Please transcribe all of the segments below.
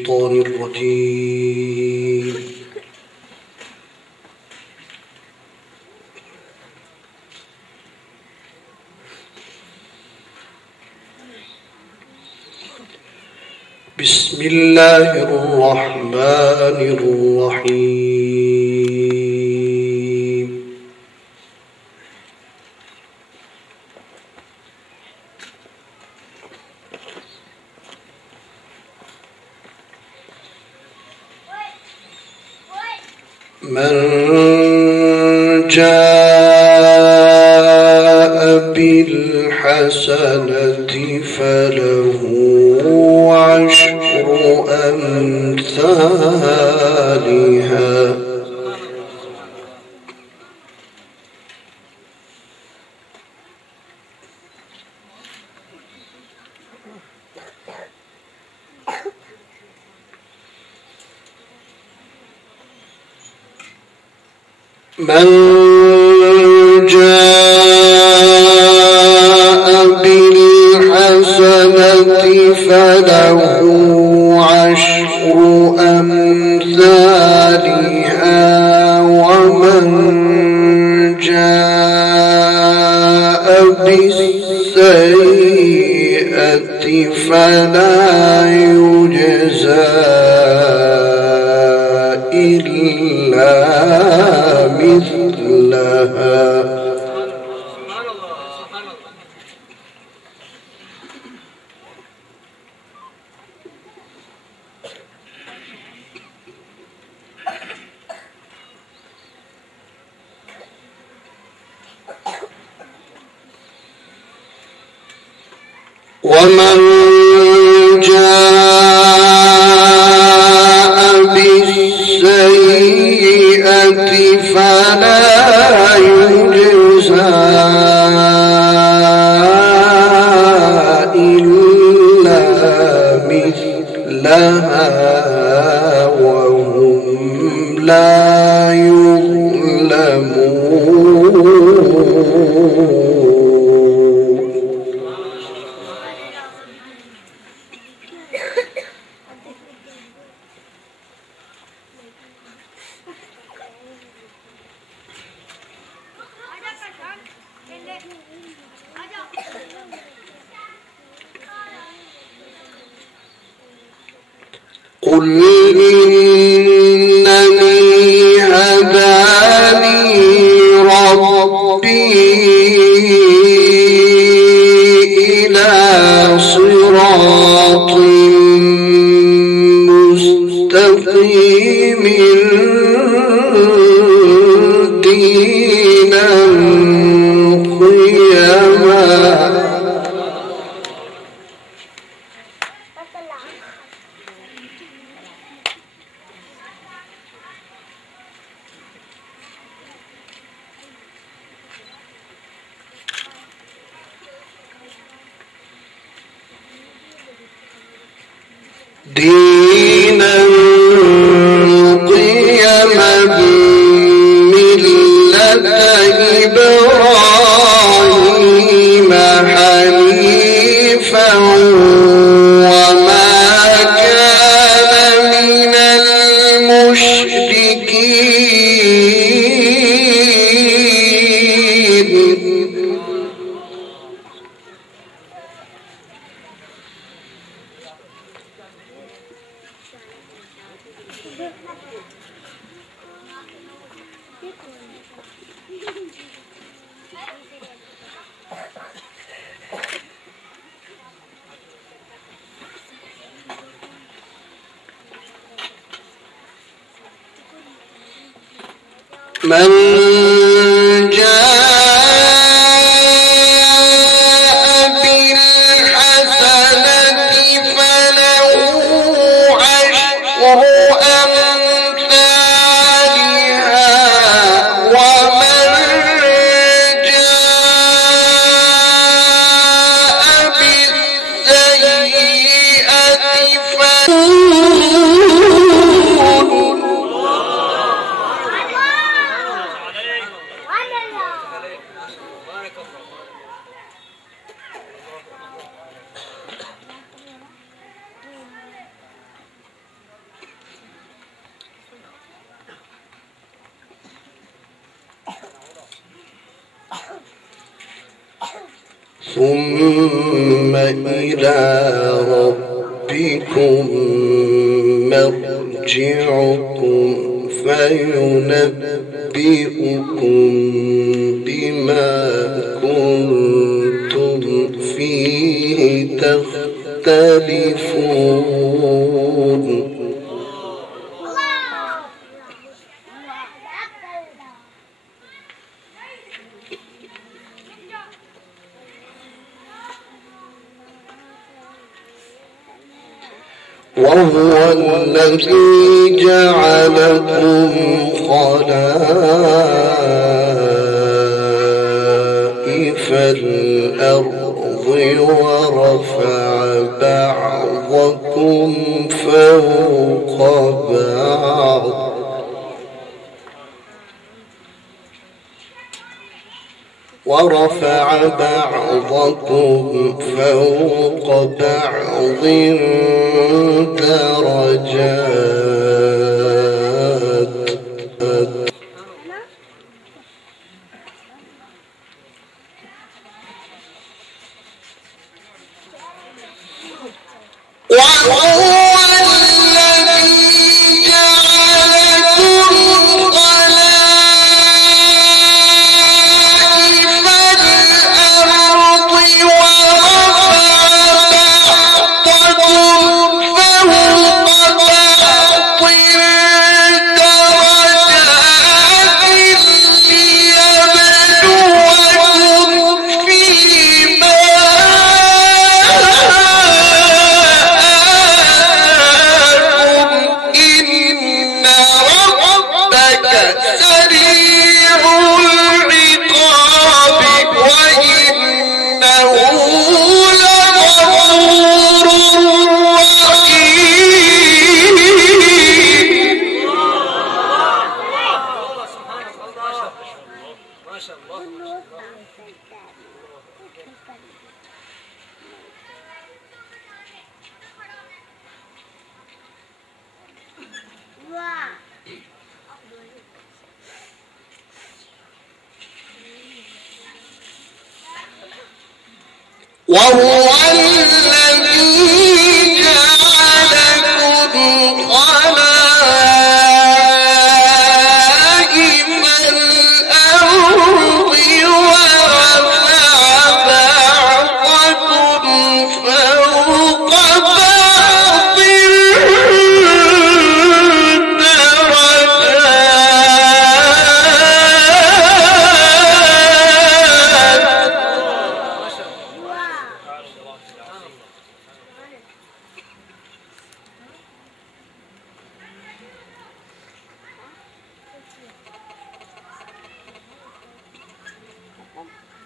الشيطان الرجيم. بسم الله الرحمن الرحيم. من جاء بالحسنة فله عشر أمثالها من جاء بالحسنة فله عشر أمثالها ومن جاء بالسيئة فلا يجزى إلا مثلها. ومن جاء بالسيئة فلا يجزى إلا مثلها وهم لا يظلمون. قل إنني هداني ربي إلى صراط مستقيم دينا قيما دينا قيما ملة إبراهيم حنيفا وما كان من المشركين. من جاء بالحسنة فله عشر أمثالها ومن جاء بالسيئة فله ثم إلى ربكم مرجعكم فينبئكم بما كنتم فيه تختلفون. وهو الذي جعلكم خلائف الأرض ورفع بعضكم فوق بعض درجات. وهو الذي جعلكم خلائف الأرض ورفع بعضكم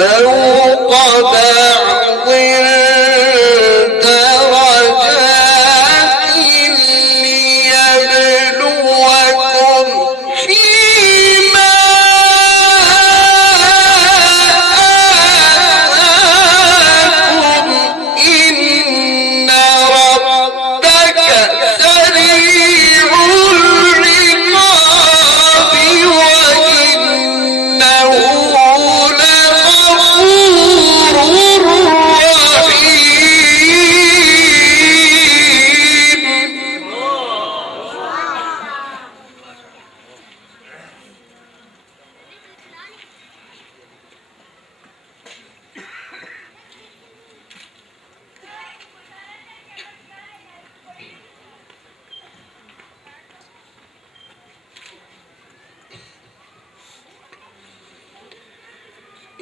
فوق بعض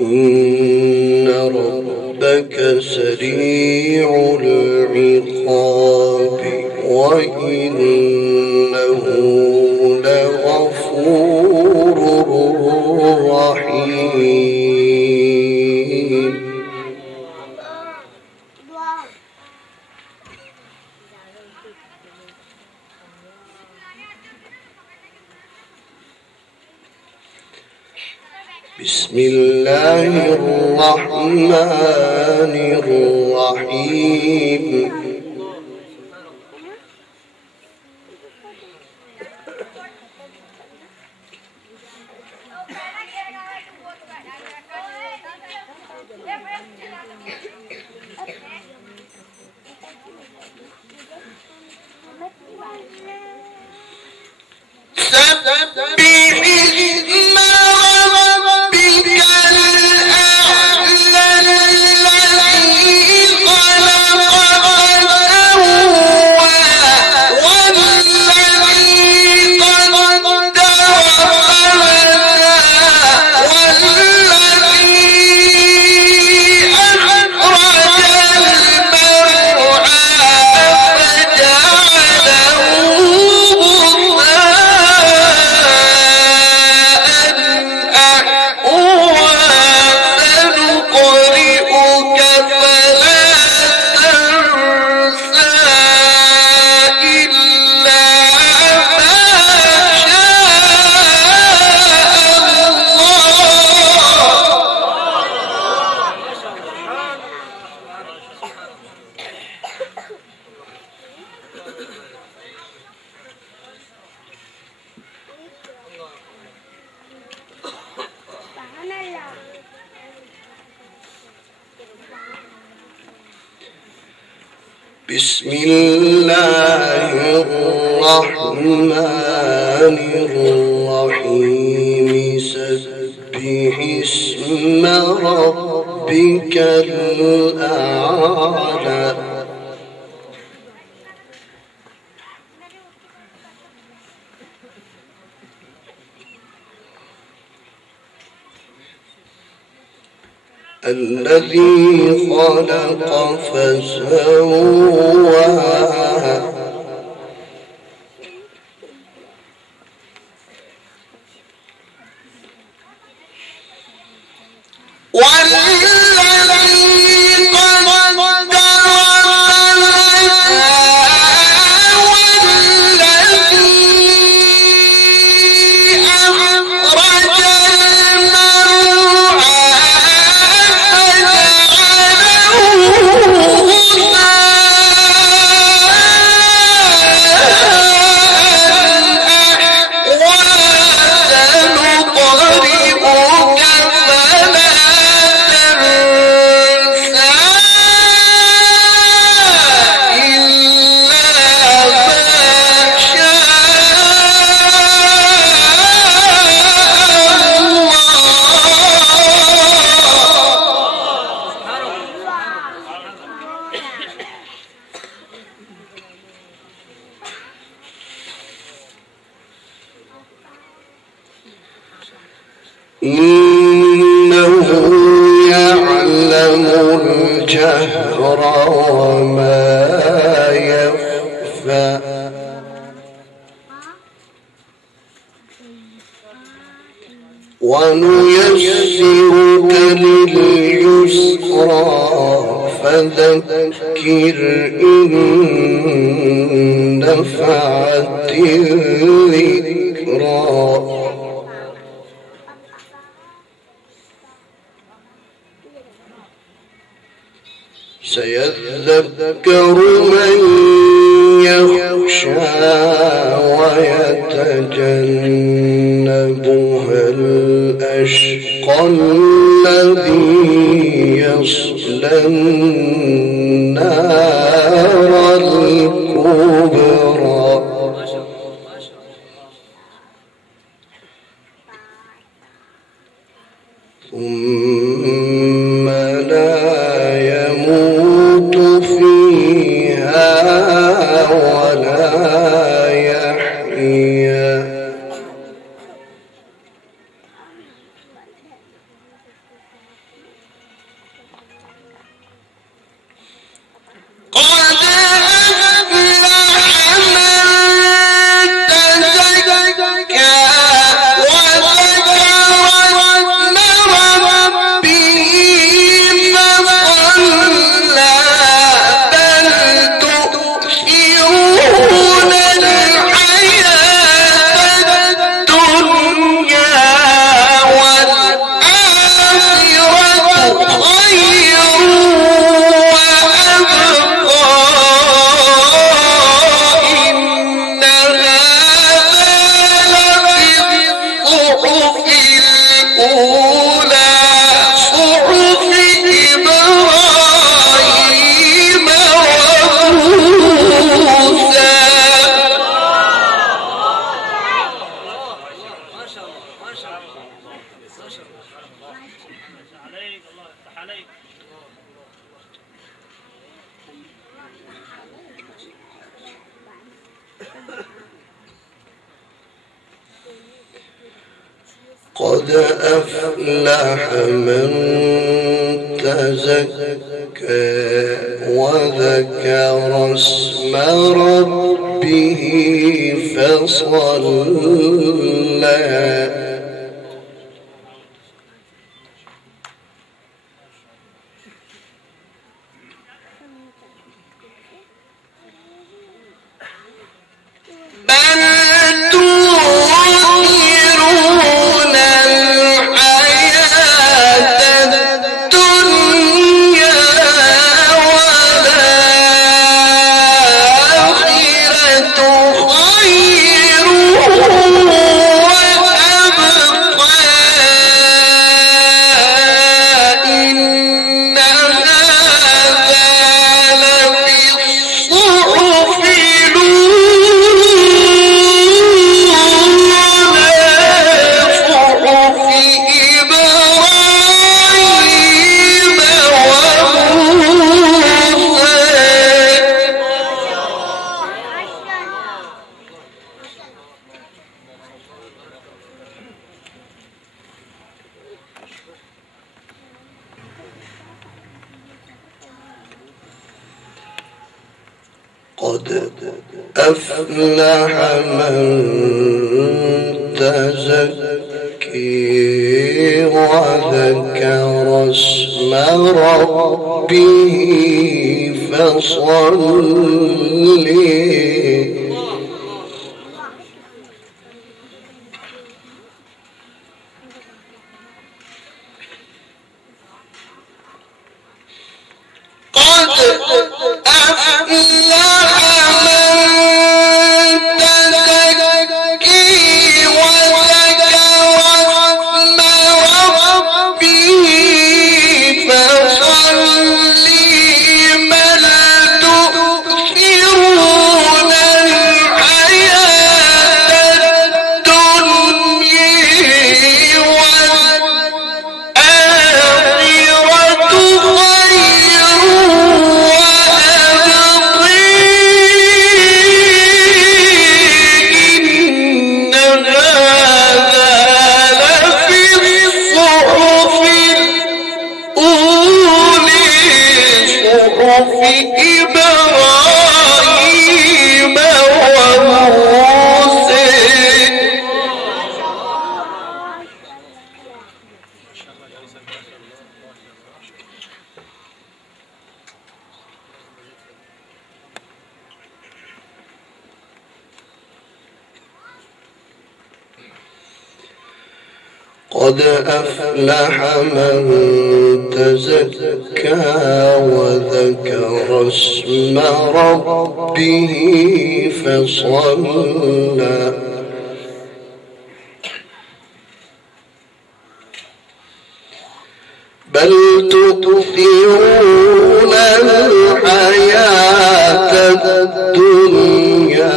إن ربك سريع العقاب وإنه لغفور رحيم. بسم الله الرحمن الرحيم. بسم الله الرحمن الرحيم سبح اسم ربك الأعلى الذي خلق فسوى إنه يعلم الجهر وما يخفى ونيسرك لليسرى فذكر إن نفعت الذكرى سيذكر من يخشى ويتجنبها الأشقى الذي يصلى النار الكبرى ثم لا يموت فيها ولا يحيا قد أفلح من تزكى وذكر اسم ربه فصلى بل تؤثرون الحياة الدنيا والآخرة خير قد أفلح من تزكى وذكر اسم ربه فصلى خير وأبقى قد أفلح من تزكي وذكر اسم ربه فصلي قد أفلح من تزكى وذكر اسم ربه فصلى بل تؤثرون الحياة الدنيا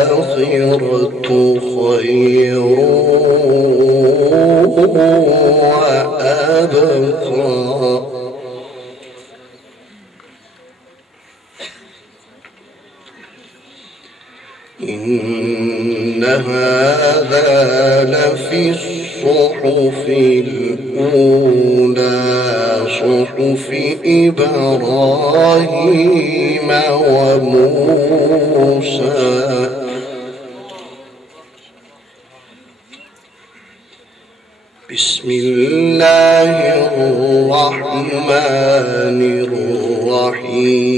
والآخرة خير وأبقى إن هذا لفي الصحف الأولى صحف إبراهيم وموسى بسم الله الرحمن الرحيم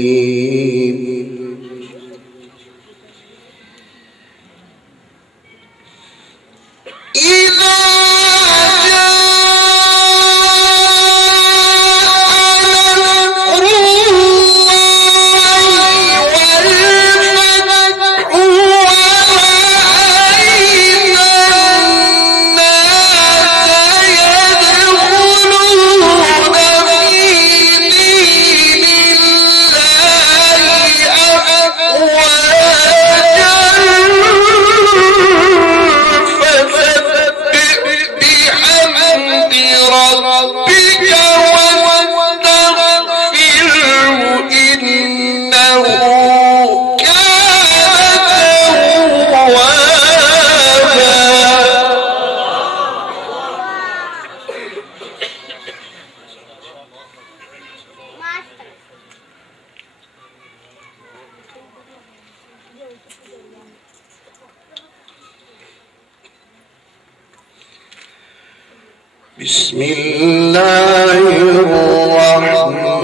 بسم الله الرحمن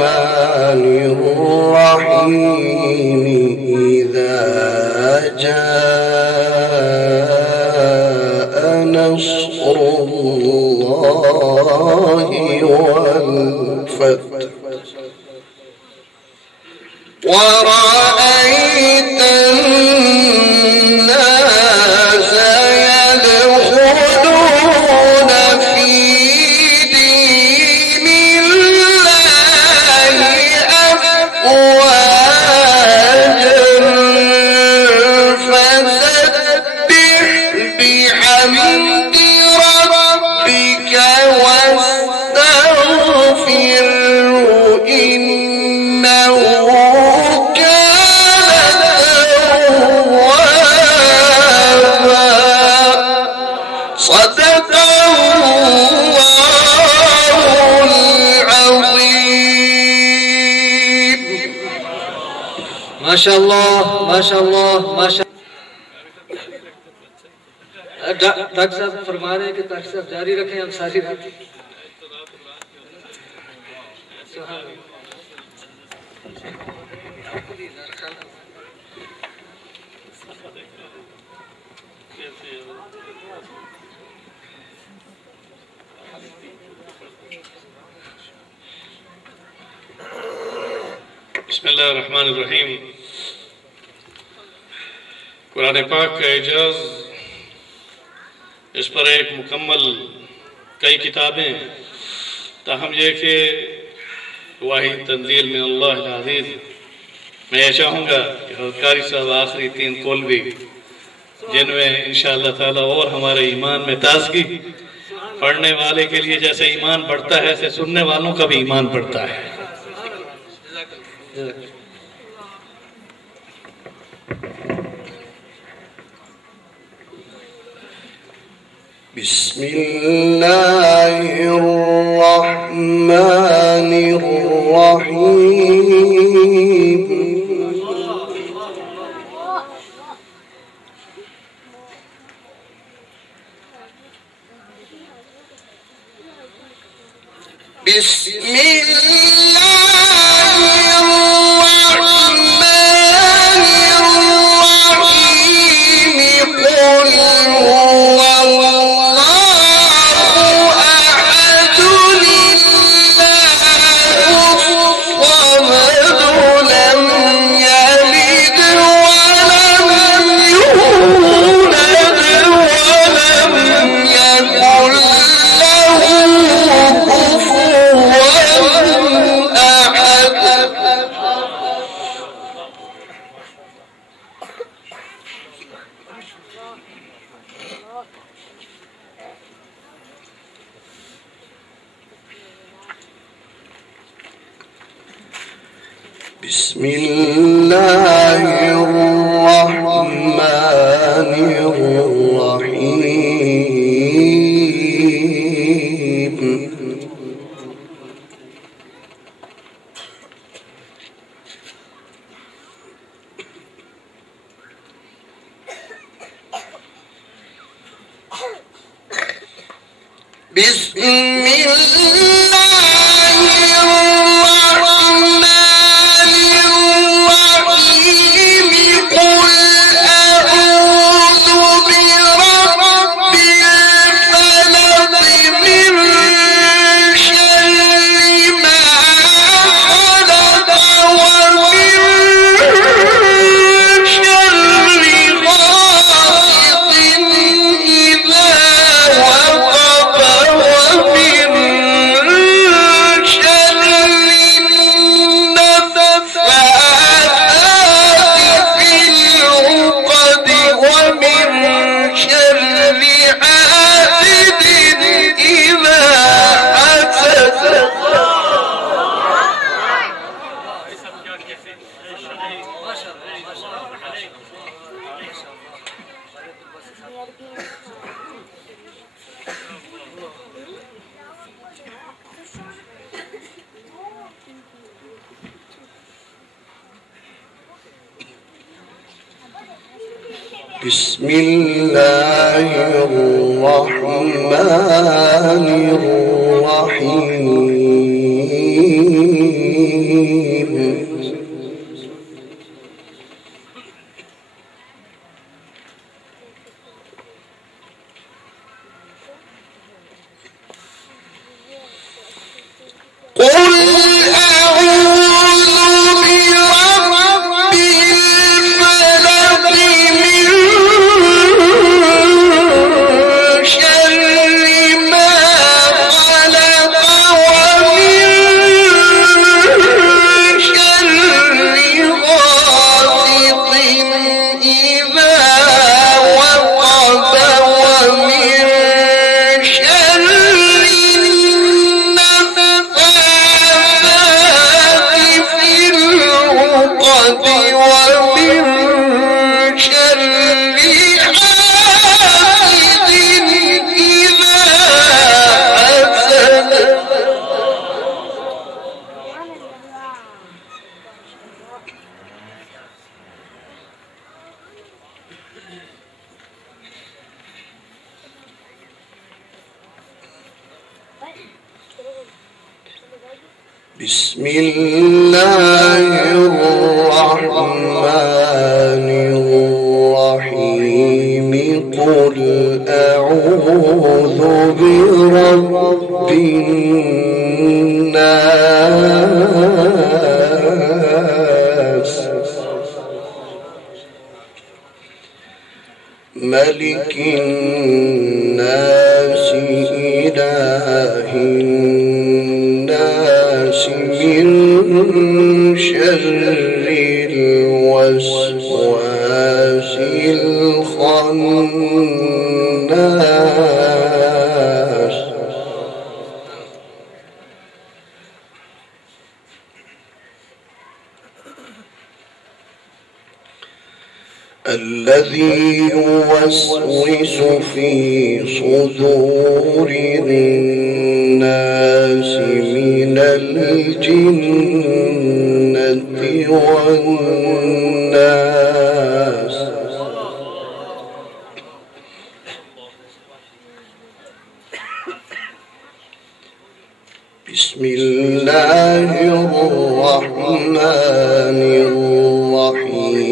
الرحيم إذا جاء نصر الله والفتح ورأيت الناس يدخلون في دين الله أفواجا فسبح بحمد ربك واستغفره إنه صدق الله العظيم. माशाअल्लाह माशाअल्लाह माशाअल्लाह। डॉक्टर साहब फरमा रहे हैं कि डॉक्टर साहब जारी रखें, हम सारी रात बिस्मिल्लाहिर्रहमानिर्रहीम। कुरान पाक का एजाज, इस पर एक मुकम्मल कई किताबें, ताहम यह कि वाहिद तंजील में अल्लाह अज़ीज़। मैं ये चाहूँगा कि कारी साहब आखिरी 3 कौल भी, जिनमें इंशाअल्लाह ताला और हमारे ईमान में ताज़गी, पढ़ने वाले के लिए जैसे ईमान बढ़ता है ऐसे सुनने वालों का भी ईमान बढ़ता है। बिस्मिल्लाहिर्रहमानिर्रहीम। بسم الله الرحمن الرحيم قل أعوذ برب الناس ملك الناس إله الناس من شر الوسواس الخناس الذي يوسوس في صدور الناس من الجنة والناس بسم الله الرحمن الرحيم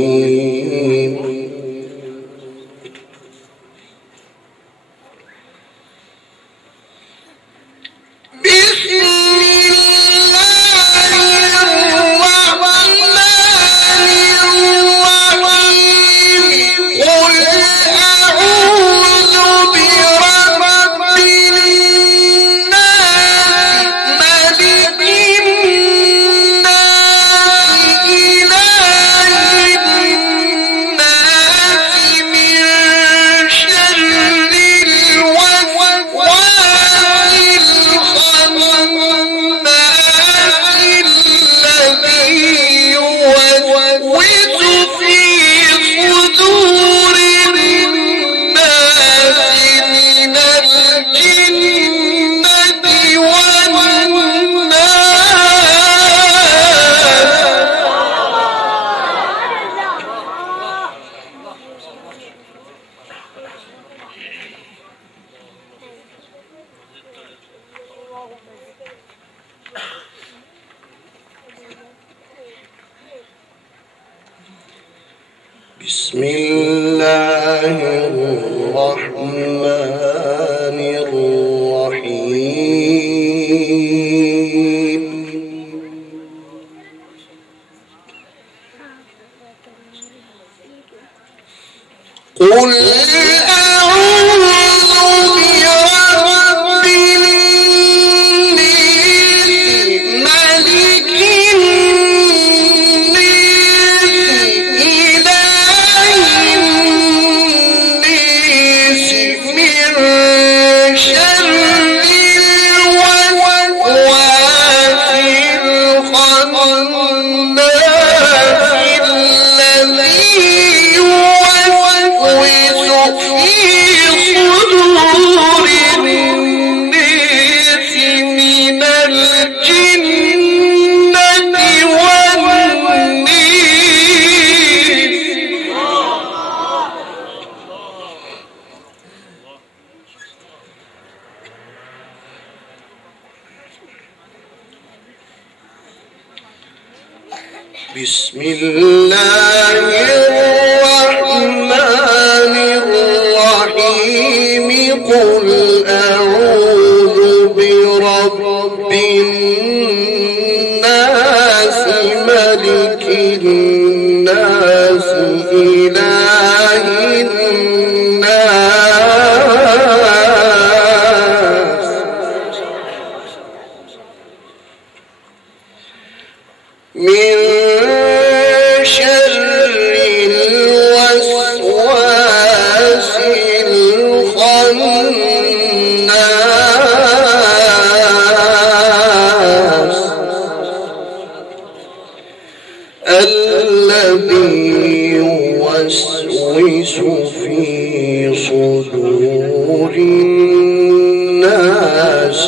بسم الله الرحمن الرحيم قل بسم الله الرحمن الرحيم قل أعوذ برب الناس ملك الناس إله الناس من الذي يوسوس في صدور الناس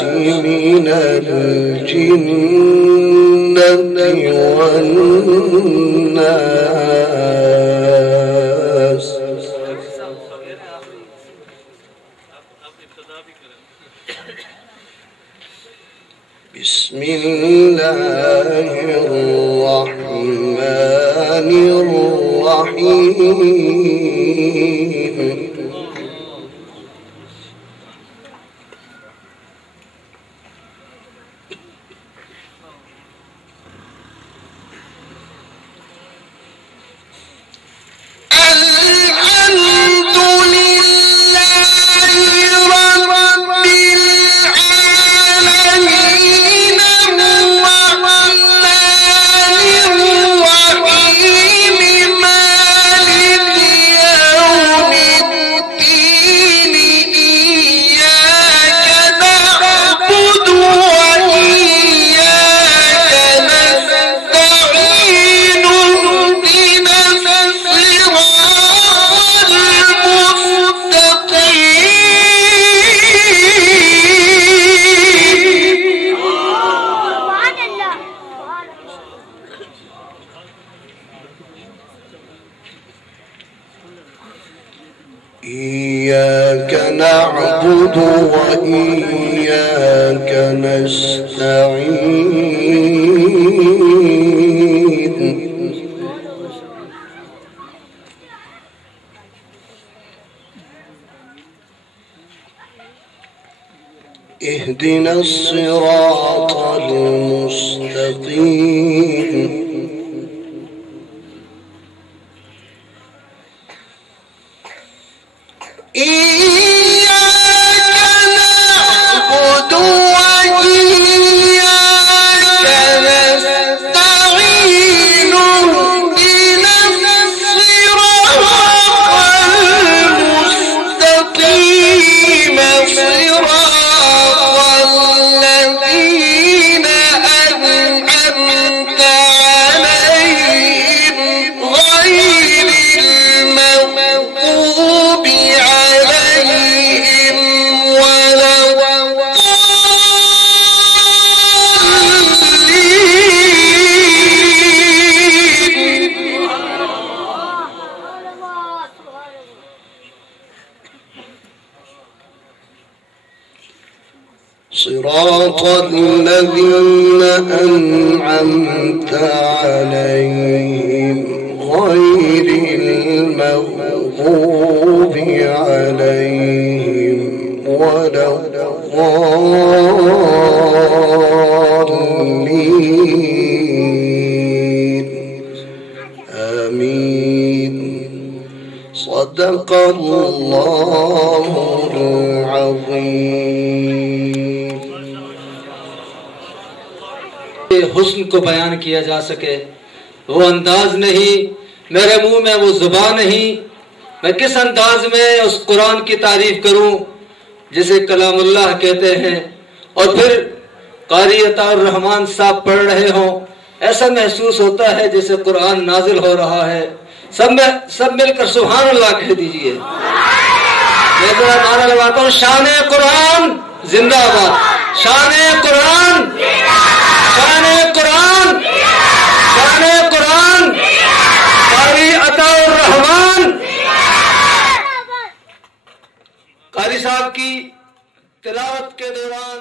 من الجنة والناس بسم الله الرحمن الرحيم إياك نعبد وإياك نستعين اهدنا الصراط المستقيم صراط الذين أنعمت عليهم غير المغضوب عليهم ولا الضالين آمين صدق الله العظيم हुस्न को बयान किया जा सके, वो अंदाज नहीं, मेरे मुंह में वो जुबान नहीं, मैं किस अंदाज में उस कुरान की तारीफ करूं जिसे कलामुल्लाह कहते हैं, और फिर कारी अताउर रहमान साहब पढ़ रहे हों, ऐसा महसूस होता है जैसे कुरान नाजिल हो रहा है। सब मिलकर सुभान अल्लाह कह दीजिए। मैं जरा नारा लगाता हूं, शाने कुरान जिंदाबाद, शाने कुरान, शाने कुरान, शाने कुरान, कारी अताउर रहमान। कारी साहब की तिलावत के दौरान